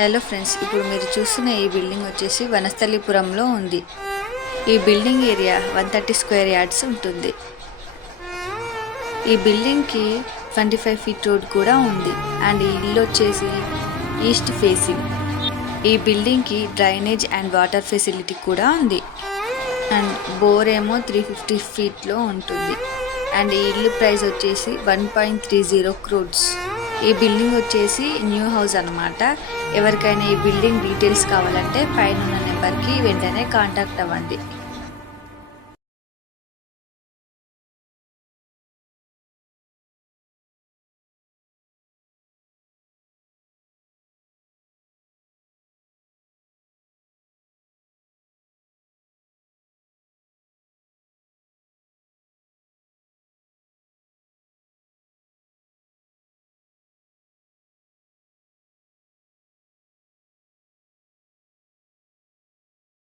Hello friends, ఇప్పుడు మీరు చూస్తున్న ఈ బిల్డింగ్ వచ్చేసి వనస్థలిపురంలో ఉంది. ఈ బిల్డింగ్ ఏరియా 130 స్క్వేర్ యార్డ్స్ ఉంటుంది. ఈ బిల్డింగ్కి 25 ఫీట్ రోడ్ కూడా ఉంది. అండ్ ఈ ఇల్లు వచ్చేసి ఈస్ట్ ఫేసింగ్. ఈ బిల్డింగ్కి డ్రైనేజ్ అండ్ వాటర్ ఫెసిలిటీ కూడా ఉంది. అండ్ బోర్ ఏమో 350 ఫీట్లో ఉంటుంది. అండ్ ఈ ఇల్లు ప్రైస్ వచ్చేసి 1.30 crores. ఈ బిల్డింగ్ వచ్చేసి న్యూ హౌస్ అన్నమాట. ఎవరికైనా ఈ బిల్డింగ్ డీటెయిల్స్ కావాలంటే పైన ఉన్న నెంబర్కి వెంటనే కాంటాక్ట్ అవ్వండి.